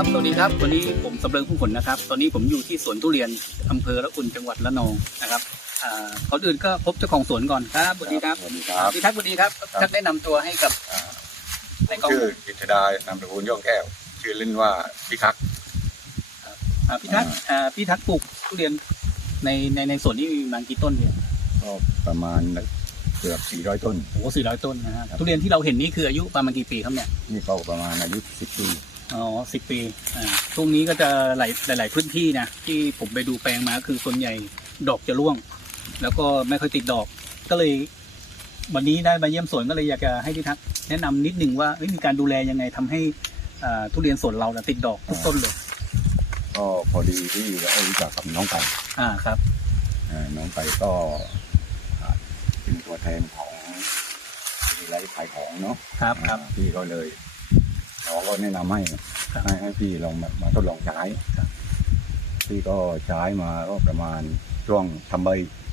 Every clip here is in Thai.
ครับ วันนี้ผมสำเริงผู้ผลนะครับ ตอนนี้ผมอยู่ที่สวนทุเรียนอำเภอละอุ่นจังหวัดละนองนะครับอ่าก่อนอื่นก็พบเจ้าของสวนก่อนครับสวัสดีครับสวัสดีครับพี่ทักษ์สวัสดีครับทักษ์แนะนำตัวให้กับอ่าในกล้องชื่อกิตดานามสกุลย่องแก้ว ชื่อเล่นว่าพี่คักอ่าพี่ทักษ์อ่าพี่ทักษ์ปลูกทุเรียนในในในสวนนี้มีประมาณกี่ต้นเนี่ยก็ประมาณเกือบ400 ต้นโอ้สี่ร้อยต้นนะฮะครับทุเรียนที่เราเห็นนี่คืออายุประมาณกี่ปีครับเนี่ยนี่ก็ประมาณอายุ10ปี อ๋อสิบปีอ่าช่วงนี้ก็จะหลายหลาย ๆ พื้นที่นะที่ผมไปดูแปลงมาคือส่วนใหญ่ดอกจะร่วง แล้วก็ไม่ค่อยติดดอกก็เลย วันนี้ได้มาเยี่ยมสวนก็เลยอยากจะให้พี่ทักษ์แนะนำนิดนึงว่าเอ้ยมีการดูแลยังไงทำให้อ่าทุเรียนสวนเราน่ะติดดอกทุกต้นเลย ก็พอดีที่ได้รู้จักกับน้องไก่อ่าครับเอ่อน้องไก่ก็อ่าเป็นตัวแทนของวิไลขายของเนาะครับครับ อ่าพี่ก็เลย น้องก็แนะนำให้ครับให้ให้พี่ลองมามาทดลองใช้ครับพี่ก็ใช้มาก็ประมาณช่วงทำใบ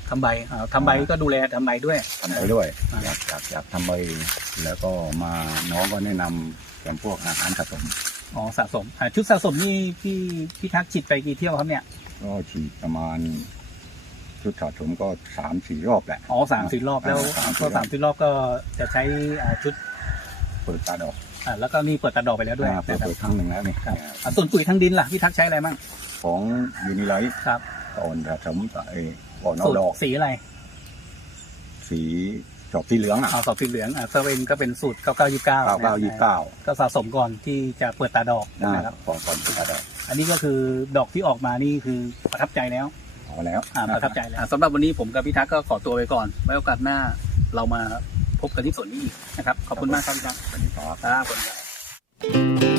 ทำใบอ่าทำใบก็ดูแลทำใบด้วยทำไปด้วยอ่าอยากอยากอยากทำไปแล้วก็มาน้องก็แนะนำเป็นพวกอาหารผสมอ๋อสะสมอ่าชุดสะสมนี่พี่พี่ทักษ์ฉีดไปกี่เที่ยวครับเนี่ย ก็ฉีดประมาณชุดสะสมก็สามสี่รอบแหละอ๋อสามสี่รอบแล้วอ่าสามสี่รอบก็สามสี่รอบก็จะใช้อ่าชุดเปิดตาดอก อ่าแล้วก็นี่เปิดตาดอกไปแล้วด้วยอ่าเปิดนะครับเปิดครั้งหนึ่งแล้วนี่ครับอ่าส่วนปุ๋ยทางดินล่ะพี่ทักษ์ใช้อะไรบ้างของยูนิไลท์ครับก่อนสะสมกับไอ้ก่อนเอาสูตรดอกสีอะไรสีจอบสีเหลืองอะเอาสอบสีเหลืองอ่าเซเว่นก็เป็นสูตร 9929 เก้าเก้ายี่สิบเก้าก็สะสมก่อนที่จะเปิดตาดอกนะนะครับก่อนก่อนเปิดตาดอกอันนี้ก็คือดอกที่ออกมานี่คือประทับใจแล้วเอาแล้ว อ่าประทับใจแล้วอ่าสำหรับวันนี้ผมกับพี่ทักษ์ก็ขอตัวไปก่อน ไว้โอกาสหน้าเรามา พบกันที่สวนนี้อีกนะครับ ขอบคุณมากครับพี่ทักษ์สวัสดีครับ